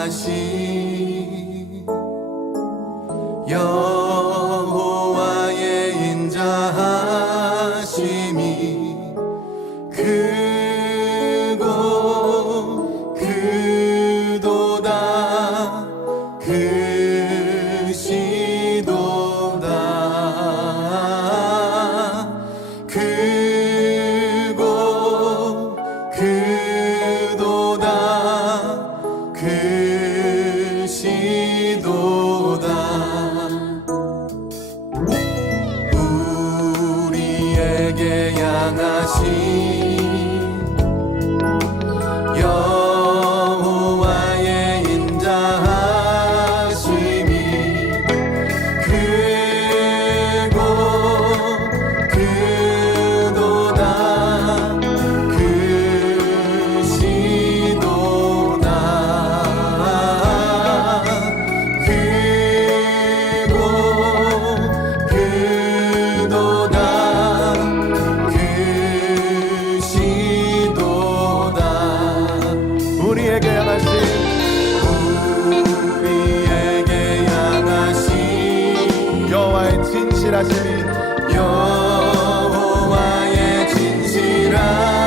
향하신 여호와의 인자하심이 크고 크도다 크시도다 크고 크도다 크시도다 우리에게 향하신 여호와의 인자하심이 크고 크도다 크시도다 크고 크도다 크시도다 우리에게 향하신 여호와의 진실하심이 여호와의 진실하심이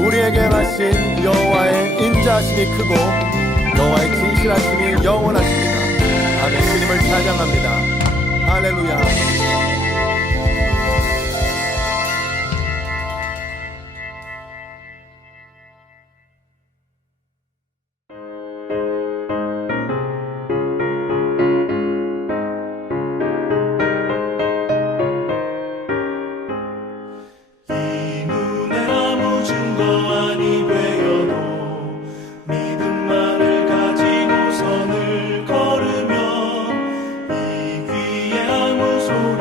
우리에게 하신 여호와의 인자하심이 크고 여호와의 진실하심이 영원하십니다. 아멘. 주님을 찬양합니다. 할렐루야. 소리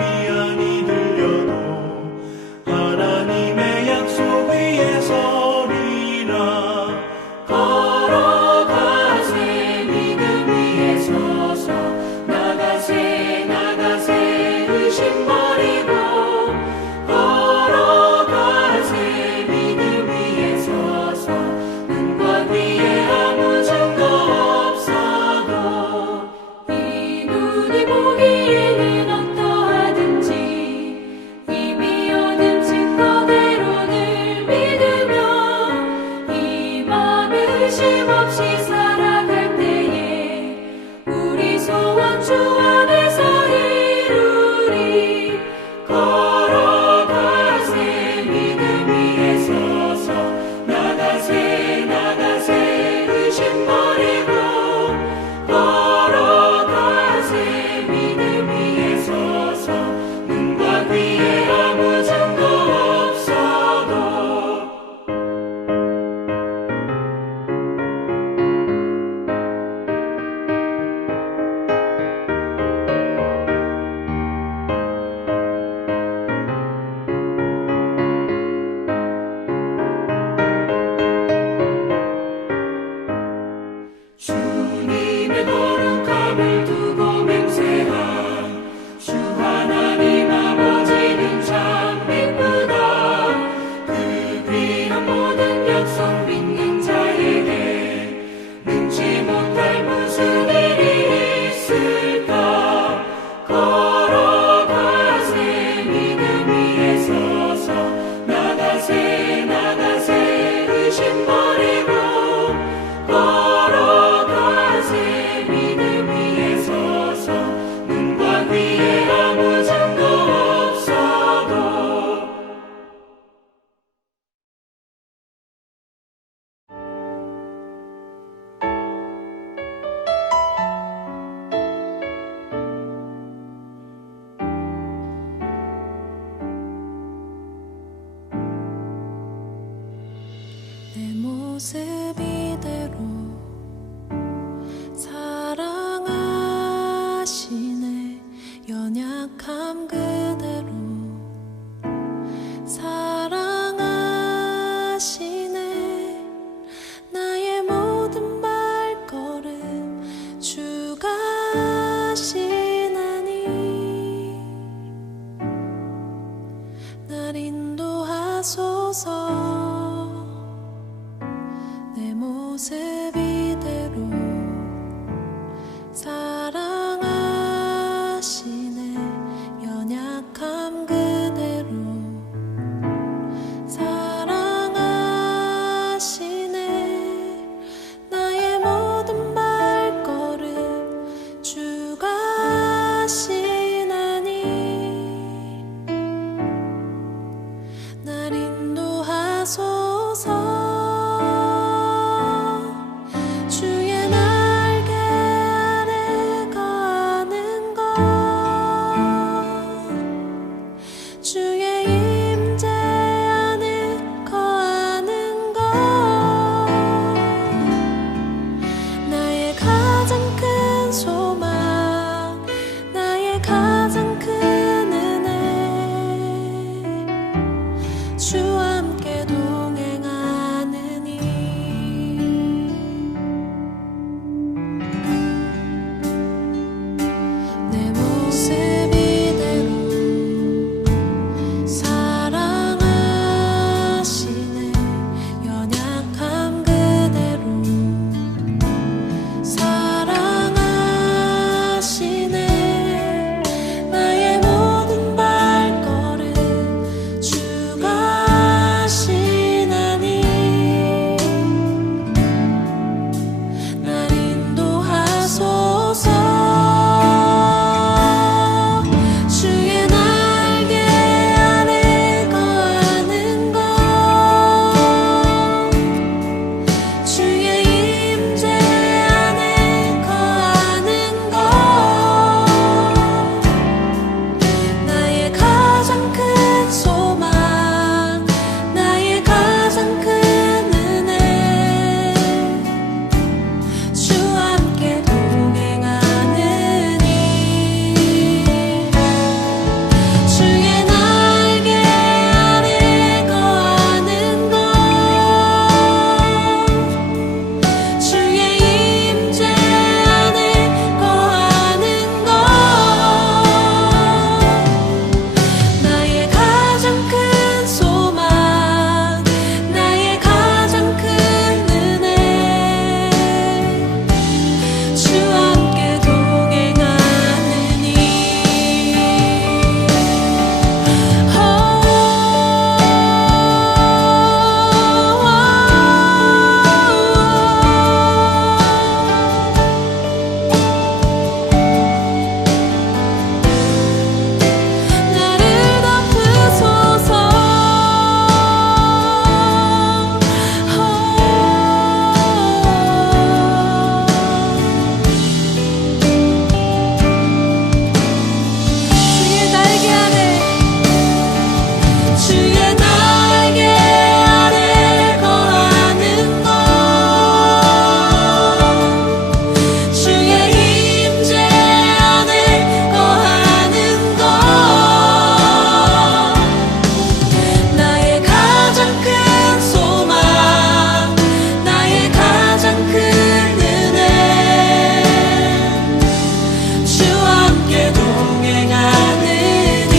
모습 이대로 사랑하시네. 연약함 그대로 사랑하시네. 나의 모든 발걸음 주가 하시나니 날 인도하소서. 주의 날개 아래 거하는 것, 주의 임재 안에 거하는 것, 나의 가장 큰 소망, 나의 가장 큰 은혜, 주와 함께 동행하느니 내 모습 이대로 사랑하시네. 연약함 그대로 사랑하시네. 나의 모든 발걸음 주가 하시나니 날 인도하소서. 주의 날개 아래 거하는 것, 주의 임재 안에 거하는 것, 나의 가장 큰 소망, 나의 가장 큰 은혜, 주와 함께 동행하느니 주의 날개 아래 거하는 것, 주의 임재 안에 거하는 것, 나의 가장 큰 소망, 나의 가장 큰 은혜, 주와 함께 동행하느니 나를 덮으소서. 주의 날개 아래, 주의 날개 아래 거하는 것, 주의 임재 안에 거하는 것, 나의 가장 큰 소망, 나의 가장 큰 은혜, 주와 함께 동행하느니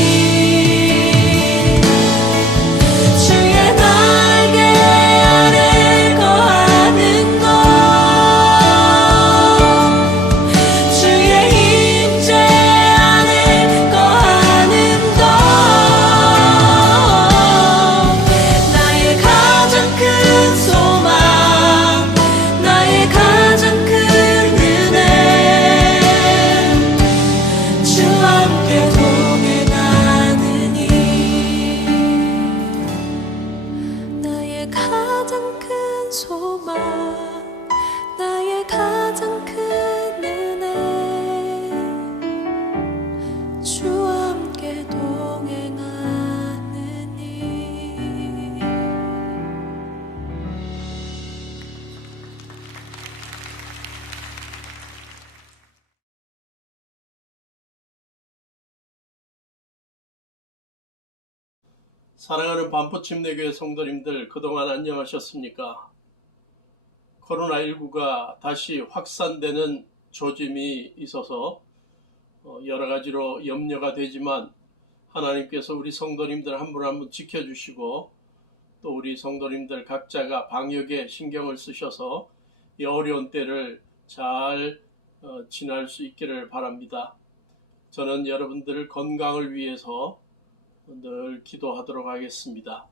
주의 날개 아래 거하는 것, 주의 임재 안에 거하는 것, 나의 가장 큰 소망, 나의 가장 큰 은혜, 주와 함께 동행하느니 나의 가장 큰 소망, 나의 가장 큰 은혜, 주와 함께 동행하느니. 사랑하는 반포침례교회 성도님들, 그동안 안녕하셨습니까? 코로나19가 다시 확산되는 조짐이 있어서 여러 가지로 염려가 되지만 하나님께서 우리 성도님들 한 분 한 분 지켜주시고 또 우리 성도님들 각자가 방역에 신경을 쓰셔서 이 어려운 때를 잘 지날 수 있기를 바랍니다. 저는 여러분들 건강을 위해서 늘 기도하도록 하겠습니다.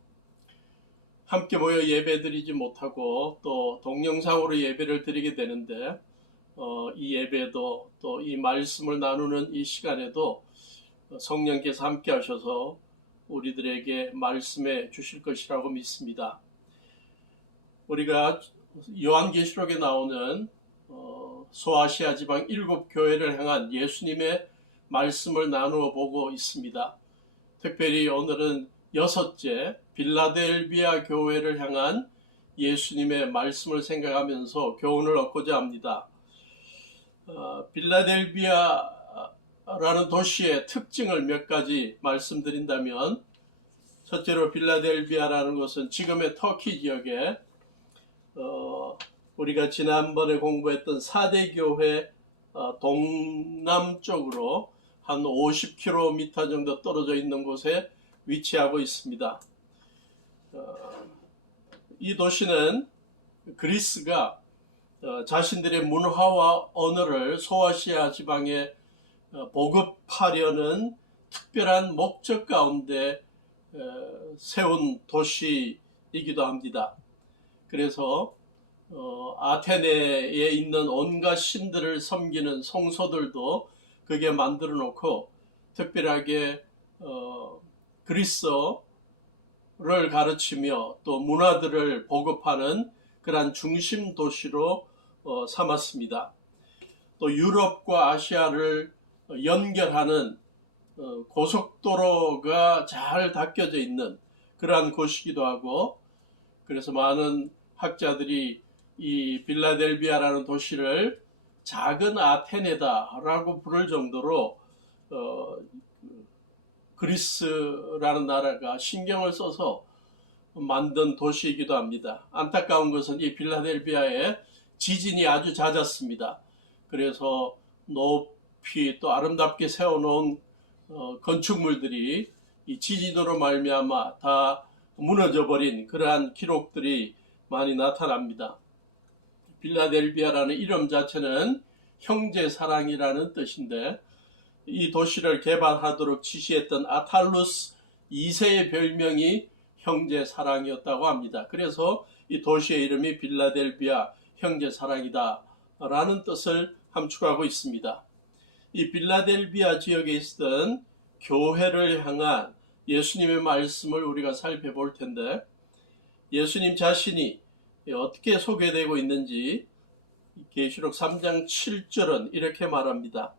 함께 모여 예배드리지 못하고 또 동영상으로 예배를 드리게 되는데 이 예배도 또 이 말씀을 나누는 이 시간에도 성령께서 함께 하셔서 우리들에게 말씀해 주실 것이라고 믿습니다. 우리가 요한계시록에 나오는 소아시아 지방 7교회를 향한 예수님의 말씀을 나누어 보고 있습니다. 특별히 오늘은 6째 빌라델비아 교회를 향한 예수님의 말씀을 생각하면서 교훈을 얻고자 합니다. 빌라델비아라는 도시의 특징을 몇 가지 말씀드린다면, 첫째로 빌라델비아라는 것은 지금의 터키 지역에 우리가 지난번에 공부했던 4대 교회 동남쪽으로 한 50km 정도 떨어져 있는 곳에 위치하고 있습니다. 이 도시는 그리스가 자신들의 문화와 언어를 소아시아 지방에 보급하려는 특별한 목적 가운데 세운 도시이기도 합니다. 그래서 아테네에 있는 온갖 신들을 섬기는 성소들도 그게 만들어 놓고 특별하게 그리스어를 가르치며 또 문화들을 보급하는 그러한 중심 도시로 삼았습니다. 또 유럽과 아시아를 연결하는 고속도로가 잘 닦여져 있는 그러한 곳이기도 하고, 그래서 많은 학자들이 이 빌라델비아라는 도시를 작은 아테네다라고 부를 정도로 그리스라는 나라가 신경을 써서 만든 도시이기도 합니다. 안타까운 것은 이 빌라델비아에 지진이 아주 잦았습니다. 그래서 높이 또 아름답게 세워놓은 건축물들이 이 지진으로 말미암아 다 무너져버린 그러한 기록들이 많이 나타납니다. 빌라델비아라는 이름 자체는 형제사랑이라는 뜻인데, 이 도시를 개발하도록 지시했던 아탈루스 2세의 별명이 형제사랑이었다고 합니다. 그래서 이 도시의 이름이 빌라델비아 형제사랑이다 라는 뜻을 함축하고 있습니다. 이 빌라델비아 지역에 있었던 교회를 향한 예수님의 말씀을 우리가 살펴볼 텐데, 예수님 자신이 어떻게 소개되고 있는지 계시록 3장 7절은 이렇게 말합니다.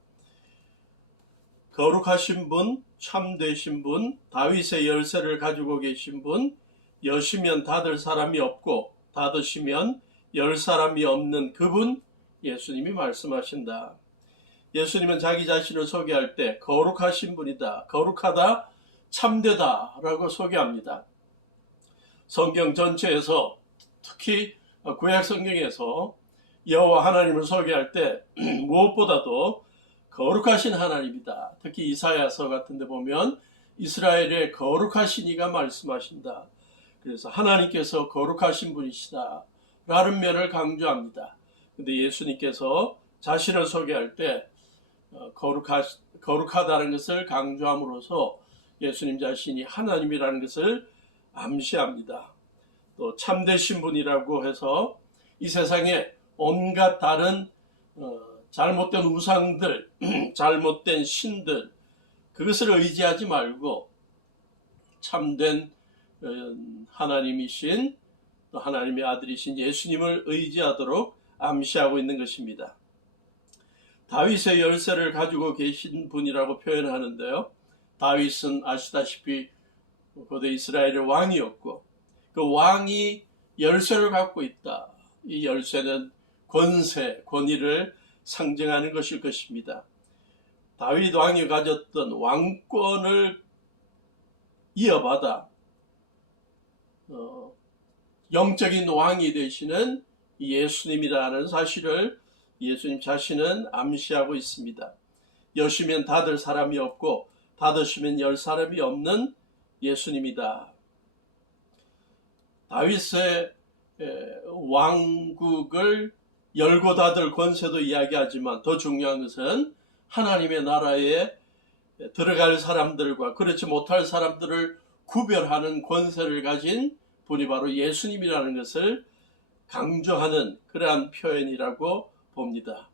거룩하신 분, 참되신 분, 다윗의 열쇠를 가지고 계신 분, 여시면 닫을 사람이 없고 닫으시면 열 사람이 없는 그분, 예수님이 말씀하신다. 예수님은 자기 자신을 소개할 때 거룩하신 분이다, 거룩하다, 참되다 라고 소개합니다. 성경 전체에서 특히 구약 성경에서 여호와 하나님을 소개할 때 무엇보다도 거룩하신 하나님이다. 특히 이사야서 같은 데 보면 이스라엘의 거룩하신 이가 말씀하신다. 그래서 하나님께서 거룩하신 분이시다 라는 면을 강조합니다. 근데 예수님께서 자신을 소개할 때 거룩하다는 것을 강조함으로써 예수님 자신이 하나님이라는 것을 암시합니다. 또 참되신 분이라고 해서 이 세상에 온갖 다른 잘못된 우상들, 잘못된 신들, 그것을 의지하지 말고 참된 하나님이신, 또 하나님의 아들이신 예수님을 의지하도록 암시하고 있는 것입니다. 다윗의 열쇠를 가지고 계신 분이라고 표현하는데요. 다윗은 아시다시피 고대 이스라엘의 왕이었고, 그 왕이 열쇠를 갖고 있다. 이 열쇠는 권세, 권위를 상징하는 것일 것입니다. 다윗 왕이 가졌던 왕권을 이어받아 영적인 왕이 되시는 예수님이라는 사실을 예수님 자신은 암시하고 있습니다. 여시면 닫을 사람이 없고 닫으시면 열 사람이 없는 예수님이다. 다윗의 왕국을 열고 닫을 권세도 이야기하지만 더 중요한 것은 하나님의 나라에 들어갈 사람들과 그렇지 못할 사람들을 구별하는 권세를 가진 분이 바로 예수님이라는 것을 강조하는 그러한 표현이라고 봅니다.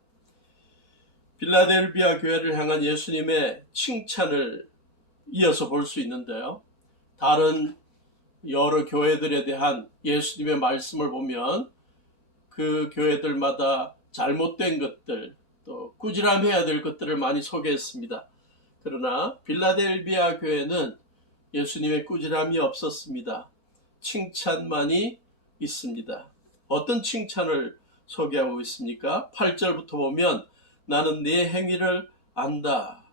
빌라델비아 교회를 향한 예수님의 칭찬을 이어서 볼 수 있는데요. 다른 여러 교회들에 대한 예수님의 말씀을 보면 그 교회들마다 잘못된 것들, 또 꾸지람해야 될 것들을 많이 소개했습니다. 그러나 빌라델비아 교회는 예수님의 꾸지람이 없었습니다. 칭찬만이 있습니다. 어떤 칭찬을 소개하고 있습니까? 8절부터 보면 나는 네 행위를 안다.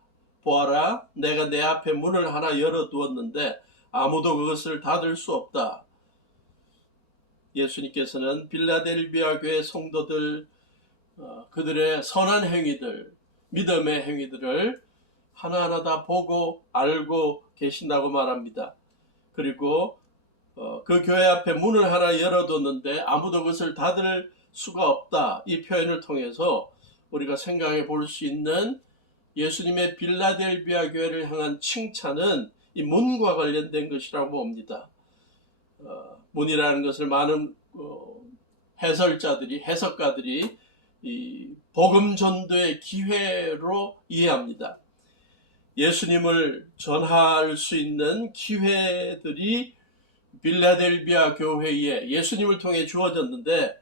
보아라, 내가 내 앞에 문을 하나 열어두었는데 아무도 그것을 닫을 수 없다. 예수님께서는 빌라델비아 교회 성도들 그들의 선한 행위들, 믿음의 행위들을 하나하나 다 보고 알고 계신다고 말합니다. 그리고 그 교회 앞에 문을 하나 열어뒀는데 아무도 그것을 닫을 수가 없다. 이 표현을 통해서 우리가 생각해 볼 수 있는 예수님의 빌라델비아 교회를 향한 칭찬은 이 문과 관련된 것이라고 봅니다. 문이라는 것을 많은 해석가들이 이 복음 전도의 기회로 이해합니다. 예수님을 전할 수 있는 기회들이 빌라델비아 교회에 예수님을 통해 주어졌는데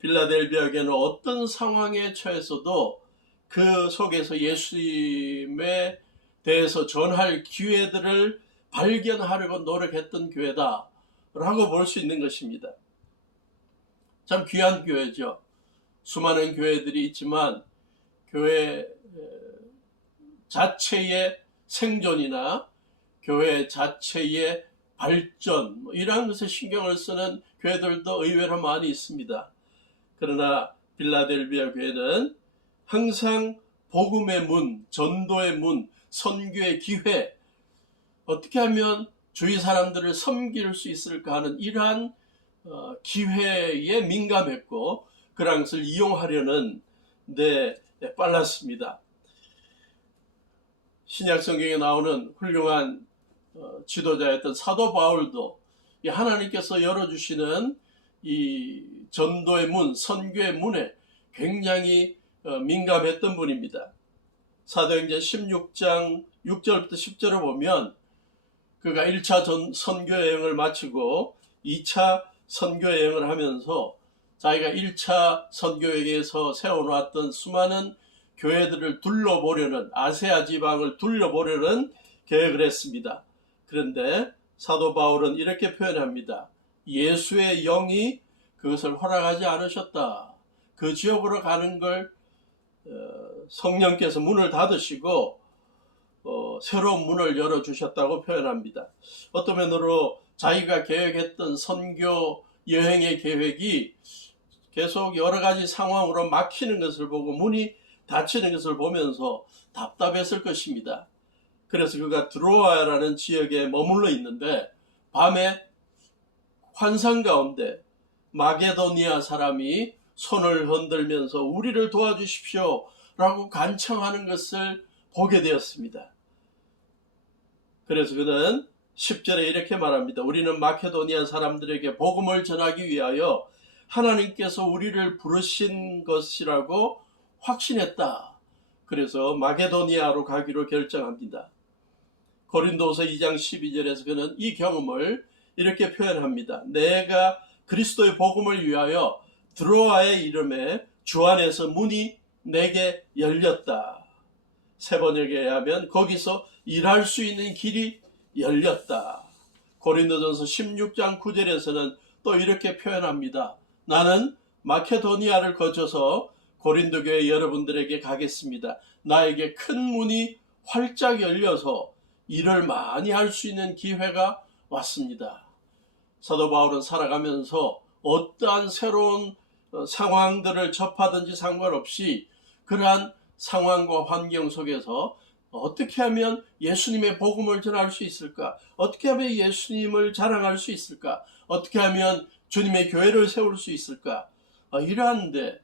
빌라델비아 교회는 어떤 상황에 처해서도 그 속에서 예수님에 대해서 전할 기회들을 발견하려고 노력했던 교회다라고 볼 수 있는 것입니다. 참 귀한 교회죠. 수많은 교회들이 있지만 교회 자체의 생존이나 교회 자체의 발전 이러한 것에 신경을 쓰는 교회들도 의외로 많이 있습니다. 그러나 빌라델비아 교회는 항상 복음의 문, 전도의 문, 선교의 기회, 어떻게 하면 주위 사람들을 섬길 수 있을까 하는 이러한 기회에 민감했고 그런 것을 이용하려는 데 빨랐습니다. 신약 성경에 나오는 훌륭한 지도자였던 사도 바울도 하나님께서 열어주시는 이 전도의 문, 선교의 문에 굉장히 민감했던 분입니다. 사도행전 16장 6절부터 10절을 보면 그가 1차 선교 여행을 마치고 2차 선교 여행을 하면서 자기가 1차 선교 여행에서 세워놓았던 수많은 교회들을 둘러보려는 아세아 지방을 둘러보려는 계획을 했습니다. 그런데 사도 바울은 이렇게 표현합니다. 예수의 영이 그것을 허락하지 않으셨다. 그 지역으로 가는 걸 성령께서 문을 닫으시고 새로운 문을 열어주셨다고 표현합니다. 어떤 면으로 자기가 계획했던 선교 여행의 계획이 계속 여러 가지 상황으로 막히는 것을 보고 문이 닫히는 것을 보면서 답답했을 것입니다. 그래서 그가 드로아라는 지역에 머물러 있는데 밤에 환상 가운데 마게도니아 사람이 손을 흔들면서 우리를 도와주십시오 라고 간청하는 것을 보게 되었습니다. 그래서 그는 10절에 이렇게 말합니다. 우리는 마케도니아 사람들에게 복음을 전하기 위하여 하나님께서 우리를 부르신 것이라고 확신했다. 그래서 마게도니아로 가기로 결정합니다. 고린도서 2장 12절에서 그는 이 경험을 이렇게 표현합니다. 내가 그리스도의 복음을 위하여 드로아의 이름에 주 안에서 문이 내게 열렸다. 세 번역에 의하면 거기서 일할 수 있는 길이 열렸다. 고린도전서 16장 9절에서는 또 이렇게 표현합니다. 나는 마케도니아를 거쳐서 고린도 교회 여러분들에게 가겠습니다. 나에게 큰 문이 활짝 열려서 일을 많이 할 수 있는 기회가 왔습니다. 사도 바울은 살아가면서 어떠한 새로운 상황들을 접하든지 상관없이 그러한 상황과 환경 속에서 어떻게 하면 예수님의 복음을 전할 수 있을까? 어떻게 하면 예수님을 자랑할 수 있을까? 어떻게 하면 주님의 교회를 세울 수 있을까? 이러한데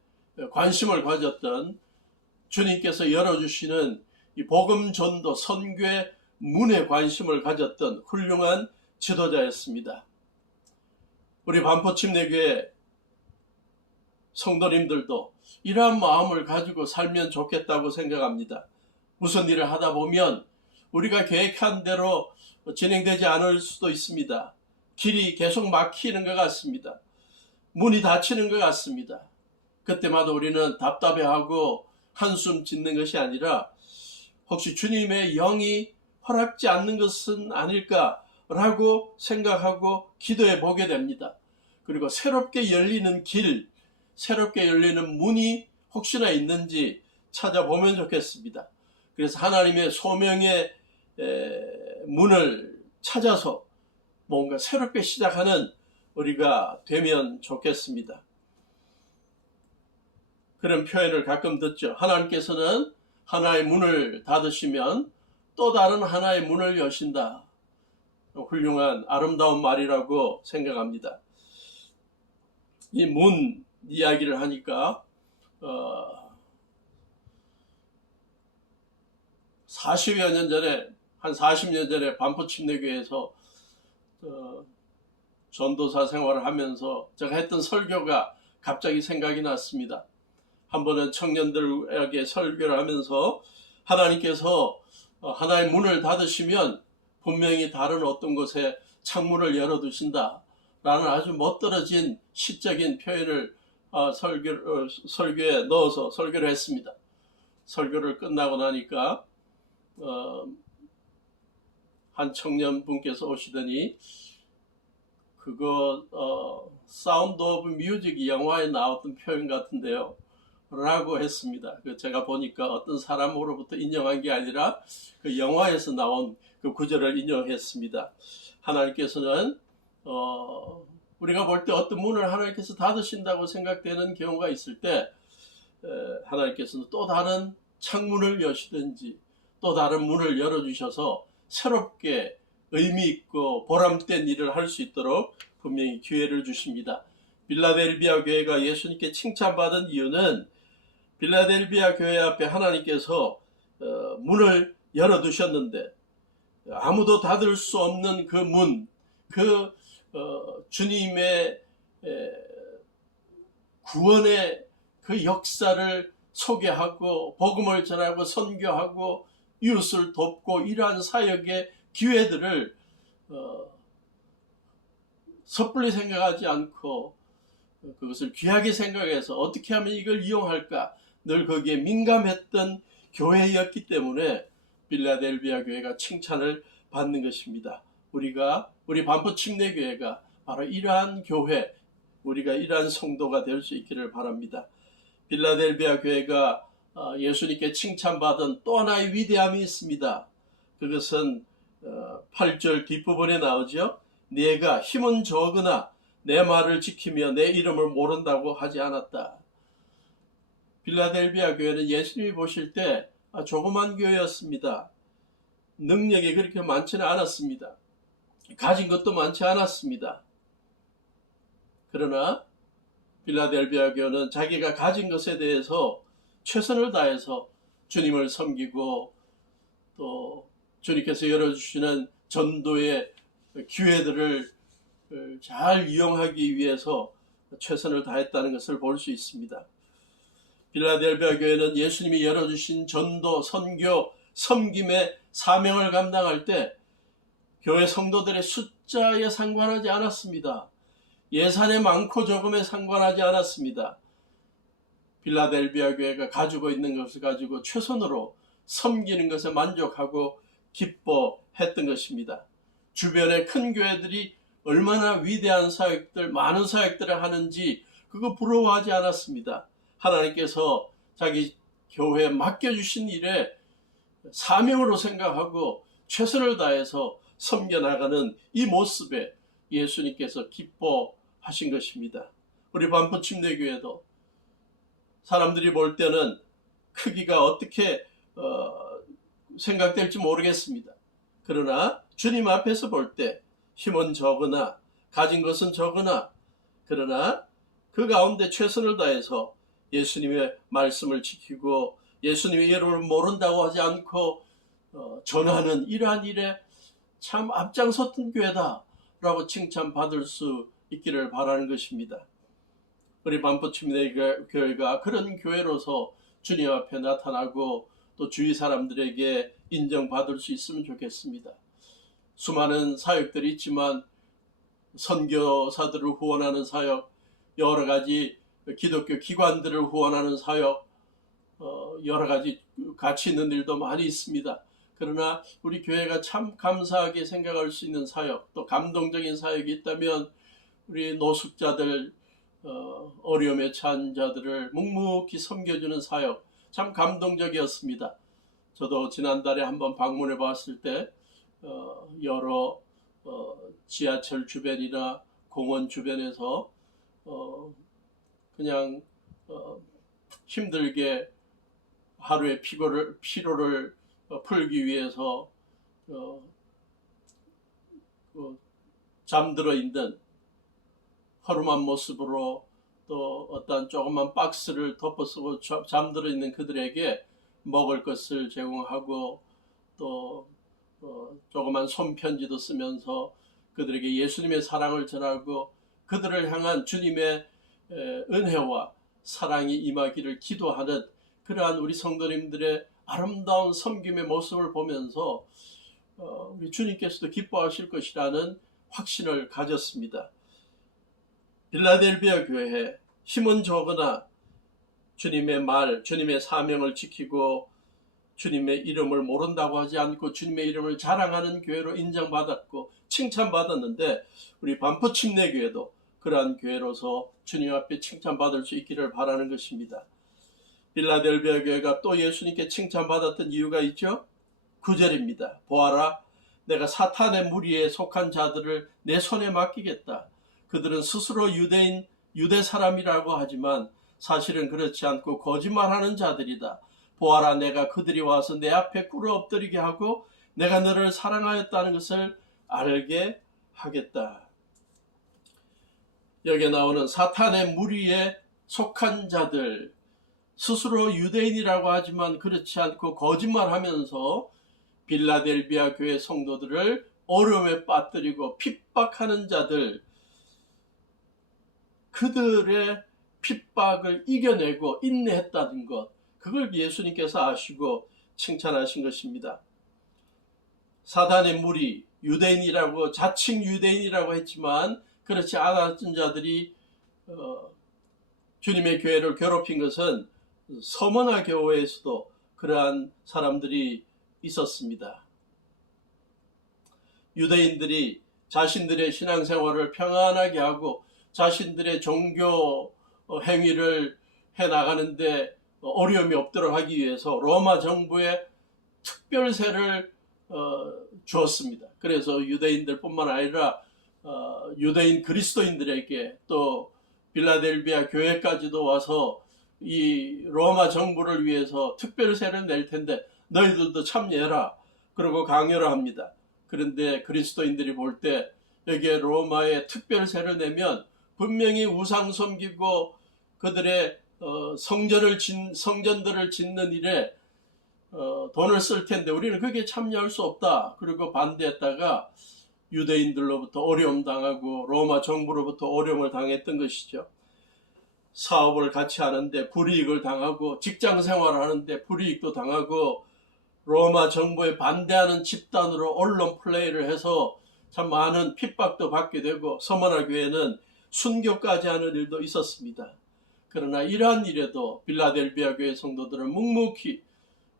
관심을 가졌던 주님께서 열어주시는 이 복음 전도 선교의 문에 관심을 가졌던 훌륭한 지도자였습니다. 우리 반포침례교회 성도님들도 이러한 마음을 가지고 살면 좋겠다고 생각합니다. 무슨 일을 하다 보면 우리가 계획한 대로 진행되지 않을 수도 있습니다. 길이 계속 막히는 것 같습니다. 문이 닫히는 것 같습니다. 그때마다 우리는 답답해하고 한숨 짓는 것이 아니라 혹시 주님의 영이 허락지 않는 것은 아닐까라고 생각하고 기도해 보게 됩니다. 그리고 새롭게 열리는 길, 새롭게 열리는 문이 혹시나 있는지 찾아보면 좋겠습니다. 그래서 하나님의 소명의 문을 찾아서 뭔가 새롭게 시작하는 우리가 되면 좋겠습니다. 그런 표현을 가끔 듣죠. 하나님께서는 하나의 문을 닫으시면 또 다른 하나의 문을 여신다. 훌륭한 아름다운 말이라고 생각합니다. 이 문 이야기를 하니까 40여 년 전에, 한 40년 전에 반포침례교회에서 전도사 생활을 하면서 제가 했던 설교가 갑자기 생각이 났습니다. 한 번은 청년들에게 설교를 하면서 하나님께서 하나의 문을 닫으시면 분명히 다른 어떤 곳에 창문을 열어두신다 라는 아주 멋들어진 시적인 표현을 설교에 넣어서 설교를 했습니다. 설교를 끝나고 나니까 한 청년분께서 오시더니 그거 사운드 오브 뮤직 영화에 나왔던 표현 같은데요 라고 했습니다. 제가 보니까 어떤 사람으로부터 인용한 게 아니라 그 영화에서 나온 그 구절을 인용했습니다. 하나님께서는 우리가 볼 때 어떤 문을 하나님께서 닫으신다고 생각되는 경우가 있을 때 하나님께서는 또 다른 창문을 여시든지 또 다른 문을 열어주셔서 새롭게 의미 있고 보람된 일을 할 수 있도록 분명히 기회를 주십니다. 빌라델비아 교회가 예수님께 칭찬받은 이유는 빌라델비아 교회 앞에 하나님께서 문을 열어두셨는데 아무도 닫을 수 없는 그 문, 주님의 구원의 그 역사를 소개하고 복음을 전하고 선교하고 이웃을 돕고 이러한 사역의 기회들을 섣불리 생각하지 않고 그것을 귀하게 생각해서 어떻게 하면 이걸 이용할까 늘 거기에 민감했던 교회였기 때문에 빌라델비아 교회가 칭찬을 받는 것입니다. 우리 반포침례교회가 바로 이러한 교회, 우리가 이러한 성도가 될 수 있기를 바랍니다. 빌라델비아 교회가 예수님께 칭찬받은 또 하나의 위대함이 있습니다. 그것은 8절 뒷부분에 나오죠. 내가 힘은 적으나 내 말을 지키며 내 이름을 모른다고 하지 않았다. 빌라델비아 교회는 예수님이 보실 때 조그만 교회였습니다. 능력이 그렇게 많지는 않았습니다. 가진 것도 많지 않았습니다. 그러나 빌라델비아 교회는 자기가 가진 것에 대해서 최선을 다해서 주님을 섬기고 또 주님께서 열어주시는 전도의 기회들을 잘 이용하기 위해서 최선을 다했다는 것을 볼 수 있습니다. 빌라델비아 교회는 예수님이 열어주신 전도, 선교, 섬김의 사명을 감당할 때 교회 성도들의 숫자에 상관하지 않았습니다. 예산의 많고 적음에 상관하지 않았습니다. 빌라델비아 교회가 가지고 있는 것을 가지고 최선으로 섬기는 것에 만족하고 기뻐했던 것입니다. 주변의 큰 교회들이 얼마나 위대한 사역들, 많은 사역들을 하는지 그거 부러워하지 않았습니다. 하나님께서 자기 교회에 맡겨주신 일에 사명으로 생각하고 최선을 다해서 섬겨나가는 이 모습에 예수님께서 기뻐하신 것입니다. 우리 반포침례교회도 사람들이 볼 때는 크기가 어떻게 생각될지 모르겠습니다. 그러나 주님 앞에서 볼 때 힘은 적으나 가진 것은 적으나 그러나 그 가운데 최선을 다해서 예수님의 말씀을 지키고 예수님의 이름을 모른다고 하지 않고 전하는 이러한 일에 참 앞장섰던 교회다라고 칭찬받을 수 있기를 바라는 것입니다. 우리 반포침례교회가 그런 교회로서 주님 앞에 나타나고 또 주위 사람들에게 인정받을 수 있으면 좋겠습니다. 수많은 사역들이 있지만 선교사들을 후원하는 사역, 여러 가지 기독교 기관들을 후원하는 사역, 여러 가지 가치 있는 일도 많이 있습니다. 그러나 우리 교회가 참 감사하게 생각할 수 있는 사역, 또 감동적인 사역이 있다면 우리 노숙자들, 어려움에 처한 자들을 묵묵히 섬겨주는 사역, 참 감동적이었습니다. 저도 지난달에 한번 방문해 봤을 때 여러 지하철 주변이나 공원 주변에서 그냥 힘들게 하루의 피로를 풀기 위해서 잠들어 있는 허름한 모습으로 또 어떤 조그만 박스를 덮어쓰고 잠들어 있는 그들에게 먹을 것을 제공하고 또 조그만 손편지도 쓰면서 그들에게 예수님의 사랑을 전하고 그들을 향한 주님의 은혜와 사랑이 임하기를 기도하는 그러한 우리 성도님들의 아름다운 섬김의 모습을 보면서 우리 주님께서도 기뻐하실 것이라는 확신을 가졌습니다. 빌라델비아 교회에 힘은 적으나 주님의 말, 주님의 사명을 지키고 주님의 이름을 모른다고 하지 않고 주님의 이름을 자랑하는 교회로 인정받았고 칭찬받았는데 우리 반포침례교회도 그러한 교회로서 주님 앞에 칭찬받을 수 있기를 바라는 것입니다. 빌라델비아 교회가 또 예수님께 칭찬받았던 이유가 있죠. 9절입니다. 보아라, 내가 사탄의 무리에 속한 자들을 내 손에 맡기겠다. 그들은 스스로 유대 사람이라고 하지만 사실은 그렇지 않고 거짓말하는 자들이다. 보아라, 내가 그들이 와서 내 앞에 꿇어 엎드리게 하고 내가 너를 사랑하였다는 것을 알게 하겠다. 여기에 나오는 사탄의 무리에 속한 자들, 스스로 유대인이라고 하지만 그렇지 않고 거짓말하면서 빌라델비아 교회 성도들을 어려움에 빠뜨리고 핍박하는 자들, 그들의 핍박을 이겨내고 인내했다는 것, 그걸 예수님께서 아시고 칭찬하신 것입니다. 사단의 무리, 유대인이라고 자칭 유대인이라고 했지만 그렇지 않았던 자들이 주님의 교회를 괴롭힌 것은 서머나 교회에서도 그러한 사람들이 있었습니다. 유대인들이 자신들의 신앙생활을 평안하게 하고 자신들의 종교 행위를 해나가는데 어려움이 없도록 하기 위해서 로마 정부에 특별세를 주었습니다. 그래서 유대인들뿐만 아니라 유대인 그리스도인들에게 또 빌라델비아 교회까지도 와서 이 로마 정부를 위해서 특별세를 낼 텐데 너희들도 참여해라. 그러고 강요를 합니다. 그런데 그리스도인들이 볼 때 여기에 로마에 특별세를 내면 분명히 우상 섬기고 그들의 성전들을 짓는 일에 돈을 쓸 텐데 우리는 그게 참여할 수 없다. 그리고 반대했다가 유대인들로부터 어려움 당하고 로마 정부로부터 어려움을 당했던 것이죠. 사업을 같이 하는데 불이익을 당하고 직장 생활을 하는데 불이익도 당하고 로마 정부에 반대하는 집단으로 언론 플레이를 해서 참 많은 핍박도 받게 되고 서머나 교회는 순교까지 하는 일도 있었습니다. 그러나 이러한 일에도 빌라델비아 교회 성도들은 묵묵히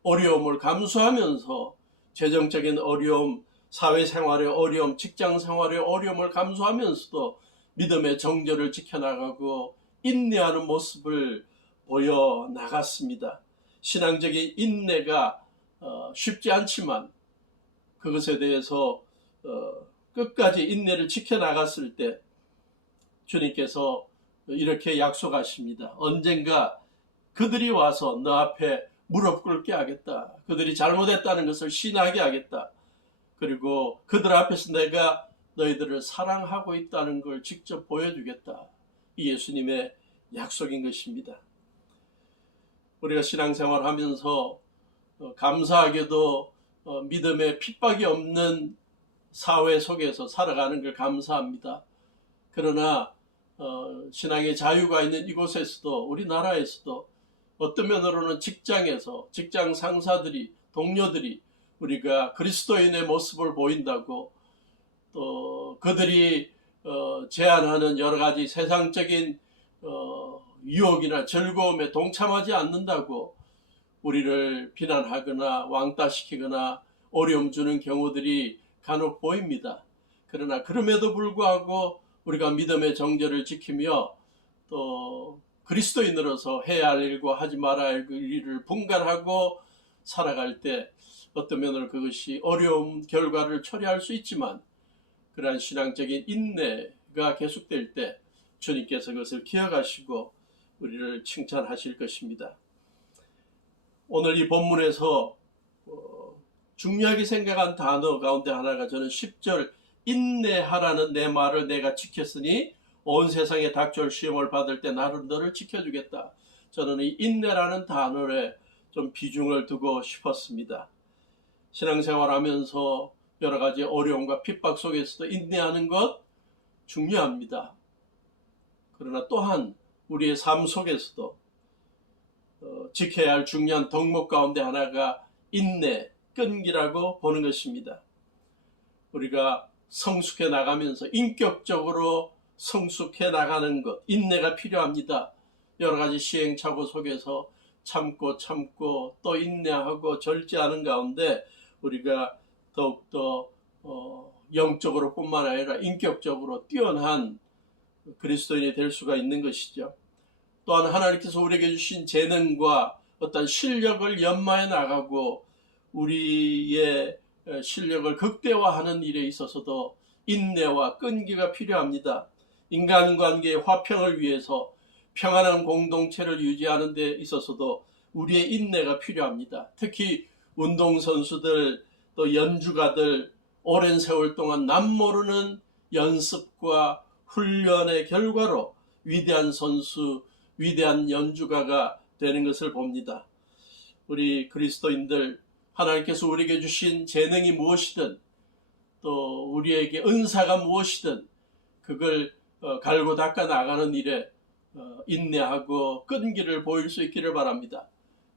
어려움을 감수하면서 재정적인 어려움, 사회생활의 어려움, 직장생활의 어려움을 감수하면서도 믿음의 정절을 지켜나가고 인내하는 모습을 보여나갔습니다. 신앙적인 인내가 쉽지 않지만 그것에 대해서 끝까지 인내를 지켜나갔을 때 주님께서 이렇게 약속하십니다. 언젠가 그들이 와서 너 앞에 무릎 꿇게 하겠다. 그들이 잘못했다는 것을 시인하게 하겠다. 그리고 그들 앞에서 내가 너희들을 사랑하고 있다는 걸 직접 보여주겠다. 이 예수님의 약속인 것입니다. 우리가 신앙생활 하면서 감사하게도 믿음의 핍박이 없는 사회 속에서 살아가는 걸 감사합니다. 그러나 신앙의 자유가 있는 이곳에서도, 우리나라에서도 어떤 면으로는 직장에서 직장 상사들이, 동료들이 우리가 그리스도인의 모습을 보인다고, 또 그들이 제안하는 여러 가지 세상적인 유혹이나 즐거움에 동참하지 않는다고 우리를 비난하거나 왕따시키거나 어려움 주는 경우들이 간혹 보입니다. 그러나 그럼에도 불구하고 우리가 믿음의 정절을 지키며 또 그리스도인으로서 해야 할 일과 하지 말아야 할 일을 분간하고 살아갈 때 어떤 면으로 그것이 어려움 결과를 초래할 수 있지만, 그러한 신앙적인 인내가 계속될 때 주님께서 그것을 기억하시고 우리를 칭찬하실 것입니다. 오늘 이 본문에서 중요하게 생각한 단어 가운데 하나가, 저는 10절 인내하라는 내 말을 내가 지켰으니 온 세상에 닥쳐올 시험을 받을 때 나는 너를 지켜주겠다. 저는 이 인내라는 단어에 좀 비중을 두고 싶었습니다. 신앙생활하면서 여러 가지 어려움과 핍박 속에서도 인내하는 것 중요합니다. 그러나 또한 우리의 삶 속에서도 지켜야 할 중요한 덕목 가운데 하나가 인내, 끈기라고 보는 것입니다. 우리가 성숙해 나가면서 인격적으로 성숙해 나가는 것, 인내가 필요합니다. 여러 가지 시행착오 속에서 참고 또 인내하고 절제하는 가운데 우리가 더욱더 영적으로 뿐만 아니라 인격적으로 뛰어난 그리스도인이 될 수가 있는 것이죠. 또한 하나님께서 우리에게 주신 재능과 어떤 실력을 연마해 나가고 우리의 실력을 극대화하는 일에 있어서도 인내와 끈기가 필요합니다. 인간관계의 화평을 위해서 평안한 공동체를 유지하는 데 있어서도 우리의 인내가 필요합니다. 특히 운동선수들, 또 연주가들, 오랜 세월 동안 남모르는 연습과 훈련의 결과로 위대한 선수, 위대한 연주가가 되는 것을 봅니다. 우리 그리스도인들, 하나님께서 우리에게 주신 재능이 무엇이든 또 우리에게 은사가 무엇이든 그걸 갈고 닦아 나가는 일에 인내하고 끈기를 보일 수 있기를 바랍니다.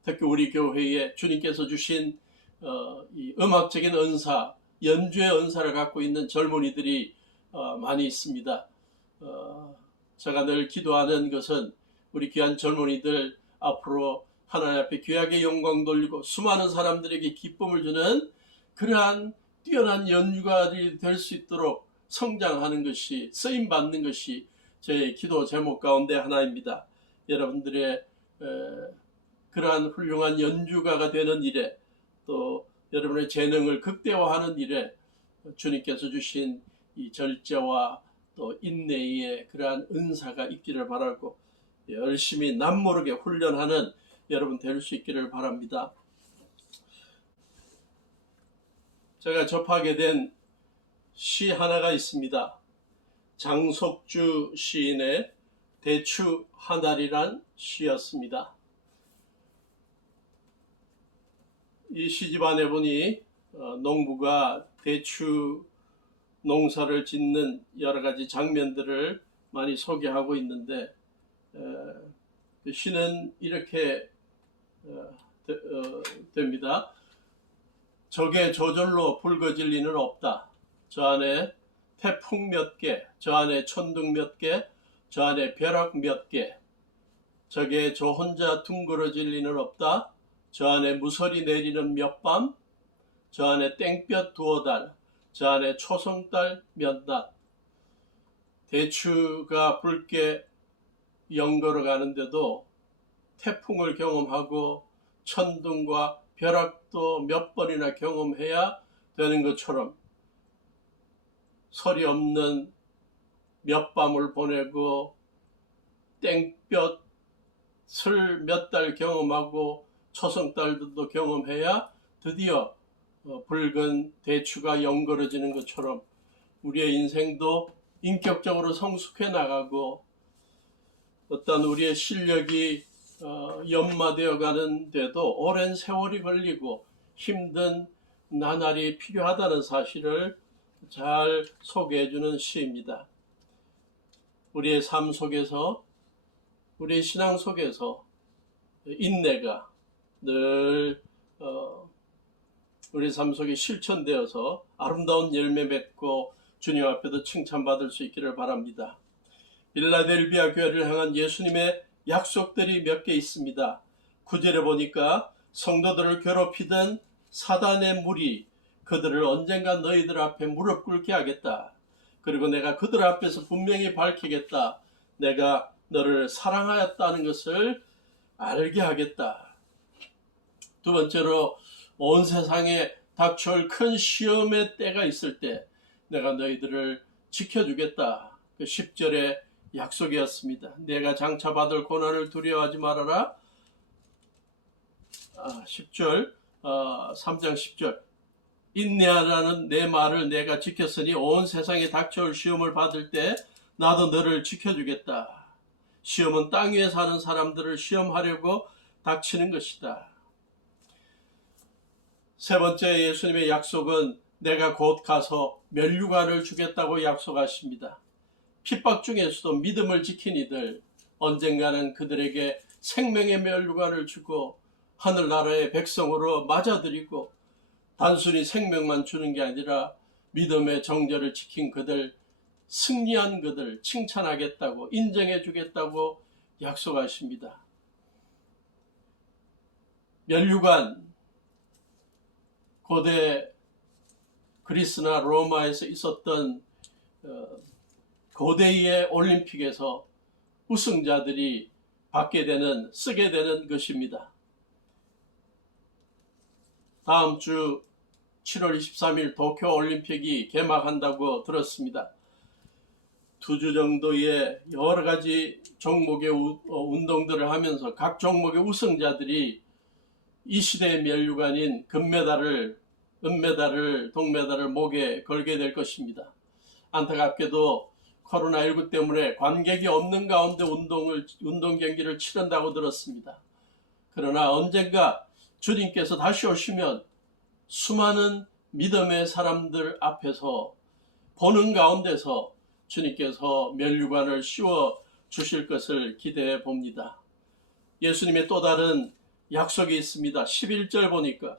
특히 우리 교회에 주님께서 주신 이 음악적인 은사, 연주의 은사를 갖고 있는 젊은이들이 많이 있습니다. 제가 늘 기도하는 것은 우리 귀한 젊은이들 앞으로 하나님 앞에 귀하게 영광 돌리고 수많은 사람들에게 기쁨을 주는 그러한 뛰어난 연주가들이 될 수 있도록 성장하는 것이, 쓰임받는 것이 제 기도 제목 가운데 하나입니다. 여러분들의 그러한 훌륭한 연주가가 되는 일에, 또 여러분의 재능을 극대화하는 일에 주님께서 주신 이 절제와 또 인내의 그러한 은사가 있기를 바라고 열심히 남모르게 훈련하는 여러분 될 수 있기를 바랍니다. 제가 접하게 된 시 하나가 있습니다. 장석주 시인의 대추 하나리란 시였습니다. 이 시집 안에 보니 농부가 대추 농사를 짓는 여러 가지 장면들을 많이 소개하고 있는데, 그 시는 이렇게 됩니다. 적의 저절로 불거질 리는 없다. 저 안에 태풍 몇 개, 저 안에 천둥 몇 개, 저 안에 벼락 몇 개. 적의 저 혼자 둥그러질 리는 없다. 저 안에 무설이 내리는 몇 밤, 저 안에 땡볕 두어 달, 저 안에 초성달 몇 낮. 대추가 붉게 연걸어 가는데도 태풍을 경험하고 천둥과 벼락도 몇 번이나 경험해야 되는 것처럼 설이 없는 몇 밤을 보내고 땡볕을 몇 달 경험하고 초성달도 경험해야 드디어 붉은 대추가 연걸어지는 것처럼 우리의 인생도 인격적으로 성숙해 나가고 어떤 우리의 실력이 연마되어 가는데도 오랜 세월이 걸리고 힘든 나날이 필요하다는 사실을 잘 소개해주는 시입니다. 우리의 삶 속에서, 우리의 신앙 속에서 인내가 늘 우리 삶 속에 실천되어서 아름다운 열매 맺고 주님 앞에도 칭찬받을 수 있기를 바랍니다. 빌라델비아 교회를 향한 예수님의 약속들이 몇 개 있습니다. 9절에 보니까 성도들을 괴롭히던 사단의 무리 그들을 언젠가 너희들 앞에 무릎 꿇게 하겠다. 그리고 내가 그들 앞에서 분명히 밝히겠다. 내가 너를 사랑하였다는 것을 알게 하겠다. 두 번째로 온 세상에 닥쳐올 큰 시험의 때가 있을 때 내가 너희들을 지켜주겠다. 그 10절의 약속이었습니다. 내가 장차받을 고난을 두려워하지 말아라. 10절 3장 10절 인내하라는 내 말을 내가 지켰으니 온 세상에 닥쳐올 시험을 받을 때 나도 너를 지켜주겠다. 시험은 땅 위에 사는 사람들을 시험하려고 닥치는 것이다. 세 번째 예수님의 약속은 내가 곧 가서 면류관을 주겠다고 약속하십니다. 핍박 중에서도 믿음을 지킨 이들 언젠가는 그들에게 생명의 면류관을 주고 하늘나라의 백성으로 맞아들이고 단순히 생명만 주는 게 아니라 믿음의 정절을 지킨 그들, 승리한 그들 칭찬하겠다고 인정해 주겠다고 약속하십니다. 면류관, 고대 그리스나 로마에서 있었던 고대의 올림픽에서 우승자들이 받게 되는, 쓰게 되는 것입니다. 다음 주 7월 23일 도쿄 올림픽이 개막한다고 들었습니다. 2주 정도의 여러 가지 종목의 운동들을 하면서 각 종목의 우승자들이 이 시대의 면류관인 금메달을, 은메달을, 동메달을 목에 걸게 될 것입니다. 안타깝게도 코로나19 때문에 관객이 없는 가운데 운동 경기를 치른다고 들었습니다. 그러나 언젠가 주님께서 다시 오시면 수많은 믿음의 사람들 앞에서 보는 가운데서 주님께서 면류관을 씌워 주실 것을 기대해 봅니다. 예수님의 또 다른 약속이 있습니다. 11절 보니까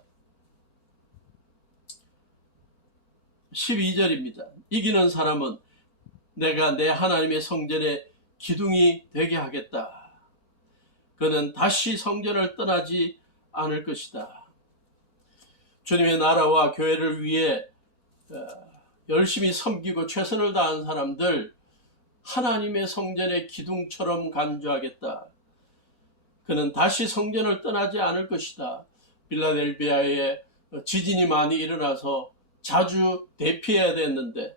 12절입니다. 이기는 사람은 내가 내 하나님의 성전의 기둥이 되게 하겠다. 그는 다시 성전을 떠나지 않을 것이다. 주님의 나라와 교회를 위해 열심히 섬기고 최선을 다한 사람들 하나님의 성전의 기둥처럼 간주하겠다. 그는 다시 성전을 떠나지 않을 것이다. 빌라델비아에 지진이 많이 일어나서 자주 대피해야 됐는데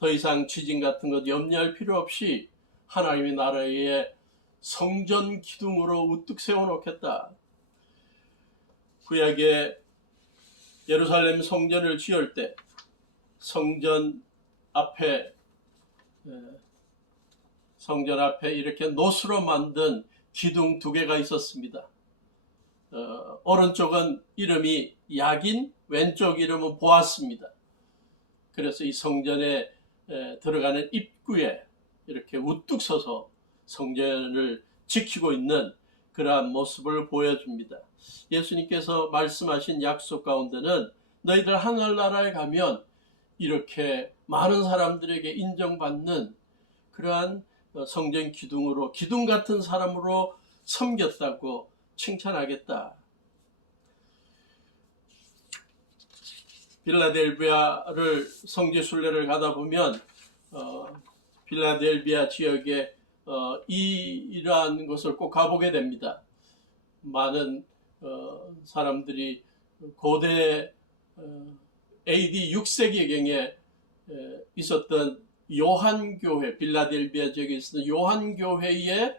더 이상 지진 같은 것 염려할 필요 없이 하나님의 나라의 성전 기둥으로 우뚝 세워놓겠다. 구약의 예루살렘 성전을 지을 때 성전 앞에 이렇게 노수로 만든 기둥 2개가 있었습니다. 오른쪽은 이름이 야긴, 왼쪽 이름은 보았습니다. 그래서 이 성전에 들어가는 입구에 이렇게 우뚝 서서 성전을 지키고 있는 그러한 모습을 보여줍니다. 예수님께서 말씀하신 약속 가운데는 너희들 하늘나라에 가면 이렇게 많은 사람들에게 인정받는 그러한 성전 기둥으로, 기둥 같은 사람으로 섬겼다고 칭찬하겠다. 빌라델비아를 성지순례를 가다 보면 빌라델비아 지역에 이러한 것을 꼭 가보게 됩니다. 많은 사람들이 고대 AD 6세기경에 있었던 요한교회, 빌라델비아 지역에 있었던 요한교회의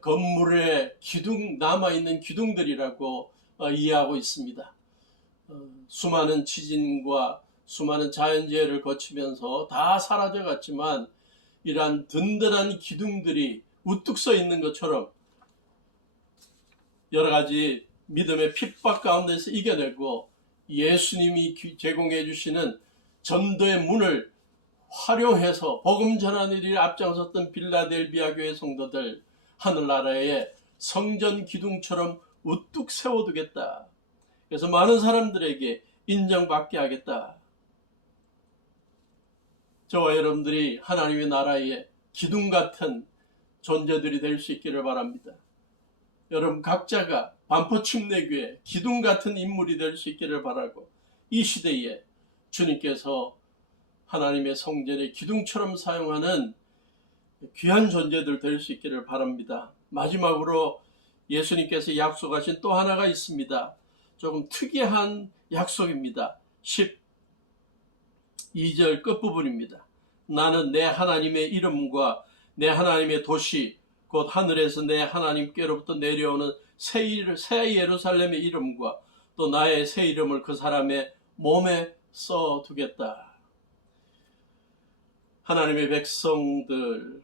건물에 기둥, 남아있는 기둥들이라고 이해하고 있습니다. 수많은 지진과 수많은 자연재해를 거치면서 다 사라져갔지만 이러한 든든한 기둥들이 우뚝 서 있는 것처럼 여러 가지 믿음의 핍박 가운데서 이겨내고 예수님이 제공해 주시는 전도의 문을 활용해서 복음 전하는 일에 앞장섰던 빌라델비아 교회 성도들, 하늘나라의 성전 기둥처럼 우뚝 세워두겠다. 그래서 많은 사람들에게 인정받게 하겠다. 저와 여러분들이 하나님의 나라의 기둥 같은 존재들이 될 수 있기를 바랍니다. 여러분 각자가 반포침례교회 기둥 같은 인물이 될 수 있기를 바라고, 이 시대에 주님께서 하나님의 성전의 기둥처럼 사용하는 귀한 존재들 될 수 있기를 바랍니다. 마지막으로 예수님께서 약속하신 또 하나가 있습니다. 조금 특이한 약속입니다. 12절 끝부분입니다. 나는 내 하나님의 이름과 내 하나님의 도시 곧 하늘에서 내 하나님께로부터 내려오는 새 예루살렘의 이름과 또 나의 새 이름을 그 사람의 몸에 써두겠다. 하나님의 백성들,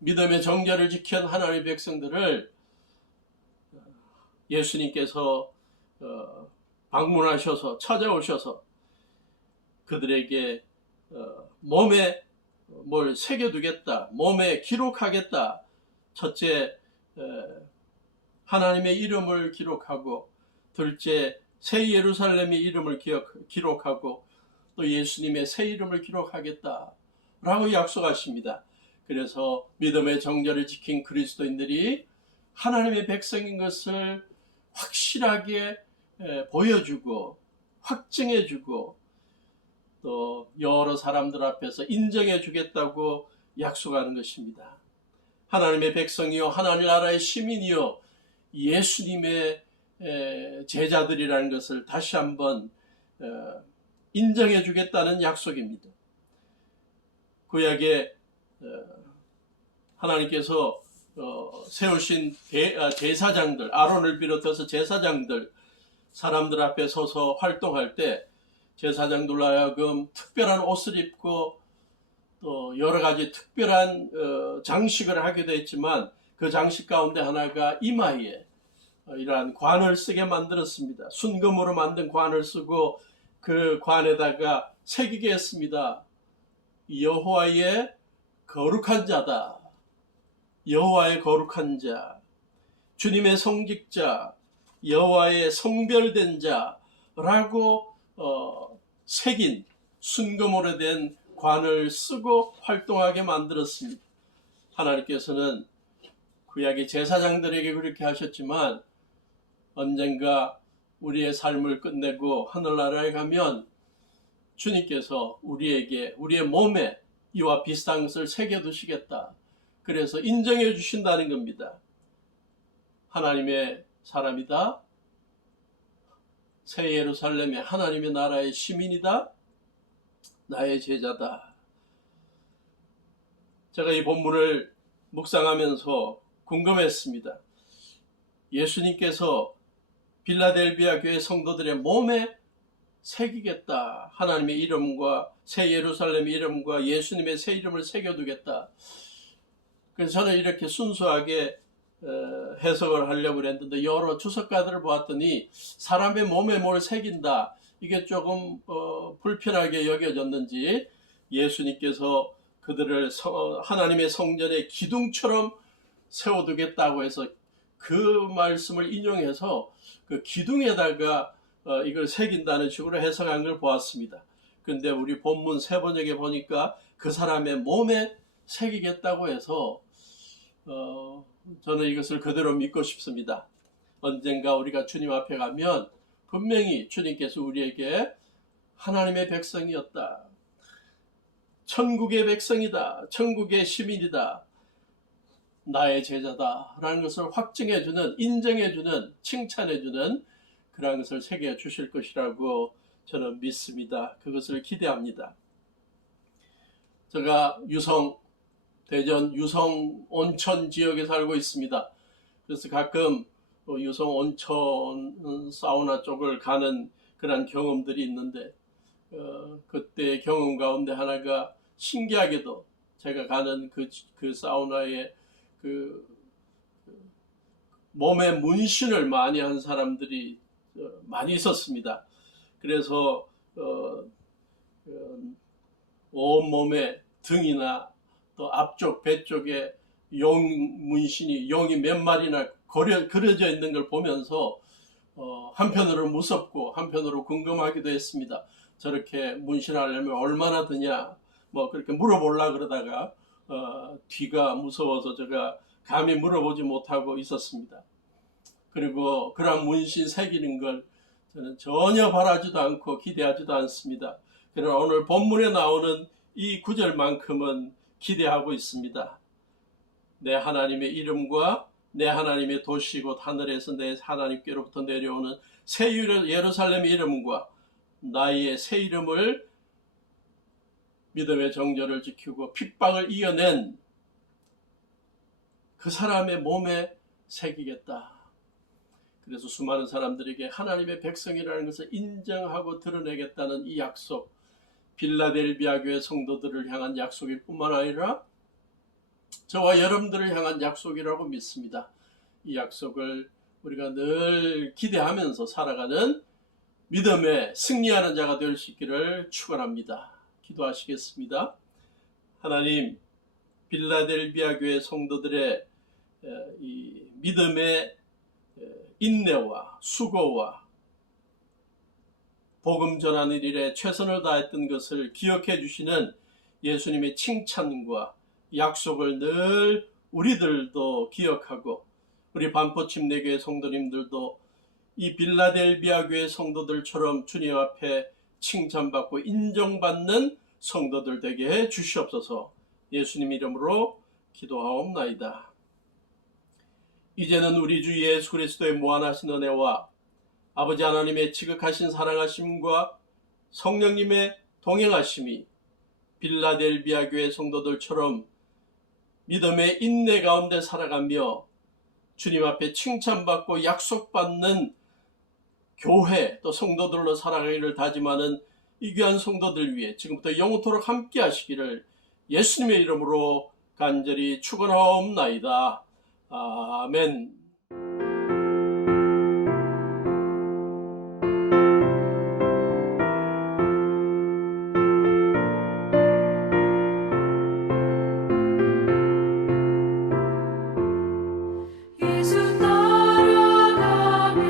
믿음의 정절을 지킨 하나님의 백성들을 예수님께서 방문하셔서 찾아오셔서 그들에게 몸에 뭘 새겨두겠다, 몸에 기록하겠다. 첫째, 하나님의 이름을 기록하고, 둘째, 새 예루살렘의 이름을 기록하고, 또 예수님의 새 이름을 기록하겠다 라고 약속하십니다. 그래서 믿음의 정절을 지킨 그리스도인들이 하나님의 백성인 것을 확실하게 보여주고 확증해주고 또 여러 사람들 앞에서 인정해 주겠다고 약속하는 것입니다. 하나님의 백성이요, 하나님 나라의 시민이요, 예수님의 제자들이라는 것을 다시 한번 인정해 주겠다는 약속입니다. 구약에 하나님께서 세우신 제사장들, 아론을 비롯해서 제사장들, 사람들 앞에 서서 활동할 때 제사장들로 하여금 특별한 옷을 입고 또 여러 가지 특별한 장식을 하기도 했지만, 그 장식 가운데 하나가 이마에 이러한 관을 쓰게 만들었습니다. 순금으로 만든 관을 쓰고 그 관에다가 새기게 했습니다. 여호와의 거룩한 자다. 여호와의 거룩한 자, 주님의 성직자, 여호와의 성별된 자라고 새긴 순금으로 된 관을 쓰고 활동하게 만들었습니다. 하나님께서는 구약의 제사장들에게 그렇게 하셨지만 언젠가 우리의 삶을 끝내고 하늘나라에 가면 주님께서 우리에게, 우리의 몸에 이와 비슷한 것을 새겨두시겠다. 그래서 인정해 주신다는 겁니다. 하나님의 사람이다. 새 예루살렘의 하나님의 나라의 시민이다. 나의 제자다. 제가 이 본문을 묵상하면서 궁금했습니다. 예수님께서 빌라델비아 교회 성도들의 몸에 새기겠다. 하나님의 이름과 새 예루살렘의 이름과 예수님의 새 이름을 새겨두겠다. 그래서 저는 이렇게 순수하게 해석을 하려고 했는데 여러 주석가들을 보았더니 사람의 몸에 뭘 새긴다, 이게 조금 불편하게 여겨졌는지 예수님께서 그들을 하나님의 성전의 기둥처럼 세워두겠다고 해서 그 말씀을 인용해서 그 기둥에다가 이걸 새긴다는 식으로 해석한 걸 보았습니다. 그런데 우리 본문 세 번역에 보니까 그 사람의 몸에 새기겠다고 해서 저는 이것을 그대로 믿고 싶습니다. 언젠가 우리가 주님 앞에 가면 분명히 주님께서 우리에게 하나님의 백성이었다, 천국의 백성이다, 천국의 시민이다, 나의 제자다 라는 것을 확증해주는, 인정해주는, 칭찬해주는 그런 것을 새겨주실 것이라고 저는 믿습니다. 그것을 기대합니다. 제가 대전 유성 온천 지역에 살고 있습니다. 그래서 가끔 유성 온천 사우나 쪽을 가는 그런 경험들이 있는데 그때 경험 가운데 하나가 신기하게도 제가 가는 그 사우나의 몸에 문신을 많이 한 사람들이 많이 있었습니다. 그래서 온몸에 등이나 또 앞쪽 배 쪽에 용 문신이, 용이 몇 마리나 그려져 있는 걸 보면서 한편으로 무섭고 한편으로 궁금하기도 했습니다. 저렇게 문신하려면 얼마나 드냐, 뭐 그렇게 물어보려고 그러다가 뒤가 무서워서 제가 감히 물어보지 못하고 있었습니다. 그리고 그런 문신 새기는 걸 저는 전혀 바라지도 않고 기대하지도 않습니다. 그러나 오늘 본문에 나오는 이 구절만큼은 기대하고 있습니다. 내 하나님의 이름과 내 하나님의 도시고 하늘에서 내 하나님께로부터 내려오는 새 예루살렘의 이름과 나의 새 이름을 믿음의 정절을 지키고 핍박을 이겨낸 그 사람의 몸에 새기겠다. 그래서 수많은 사람들에게 하나님의 백성이라는 것을 인정하고 드러내겠다는 이 약속, 빌라델비아 교회 성도들을 향한 약속일 뿐만 아니라 저와 여러분들을 향한 약속이라고 믿습니다. 이 약속을 우리가 늘 기대하면서 살아가는 믿음의 승리하는 자가 될 수 있기를 축원합니다. 기도하시겠습니다. 하나님, 빌라델비아 교회 성도들의 이 믿음의 인내와 수고와 복음 전하는 일에 최선을 다했던 것을 기억해 주시는 예수님의 칭찬과 약속을 늘 우리들도 기억하고 우리 반포침례교회 성도님들도 이 빌라델비아 교회 성도들처럼 주님 앞에 칭찬받고 인정받는 성도들 되게 해 주시옵소서. 예수님 이름으로 기도하옵나이다. 이제는 우리 주 예수 그리스도의 무한하신 은혜와 아버지 하나님의 지극하신 사랑하심과 성령님의 동행하심이 빌라델비아 교회 성도들처럼 믿음의 인내 가운데 살아가며 주님 앞에 칭찬받고 약속받는 교회 또 성도들로 살아가기를 다짐하는 이 귀한 성도들 위해 지금부터 영원토록 함께 하시기를 예수님의 이름으로 간절히 축원하옵나이다. 아멘. 예수 따라가며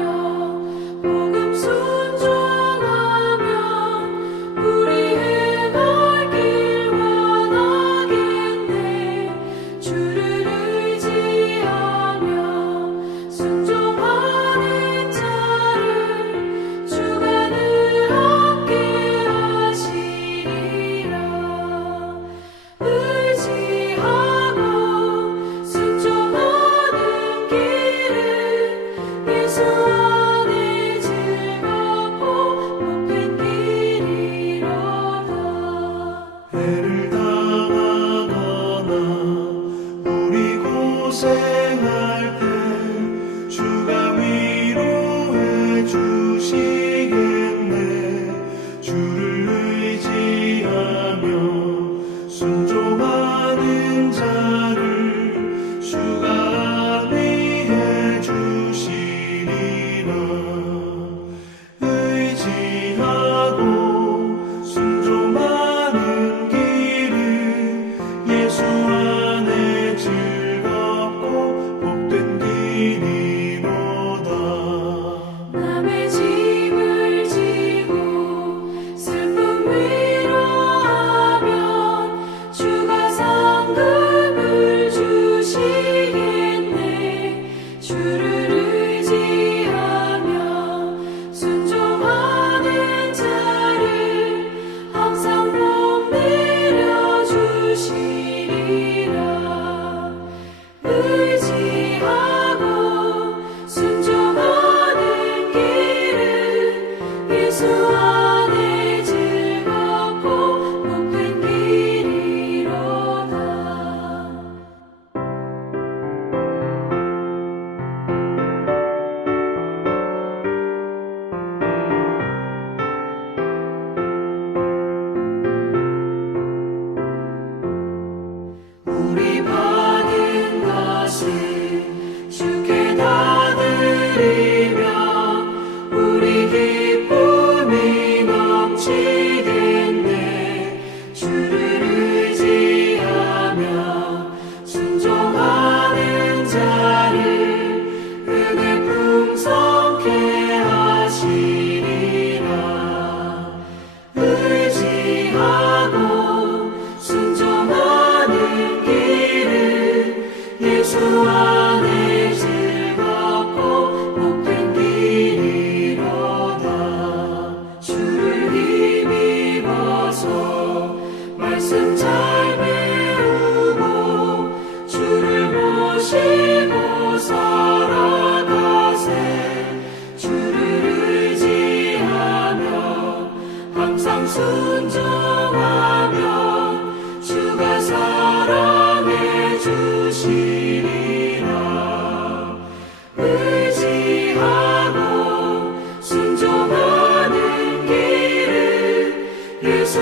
복음 순종하며 우리 행할 길 원하겠네. 주를 의지하며 순종하면 주가 사랑해 주시리라. 의지하고 순종하는 길을 예수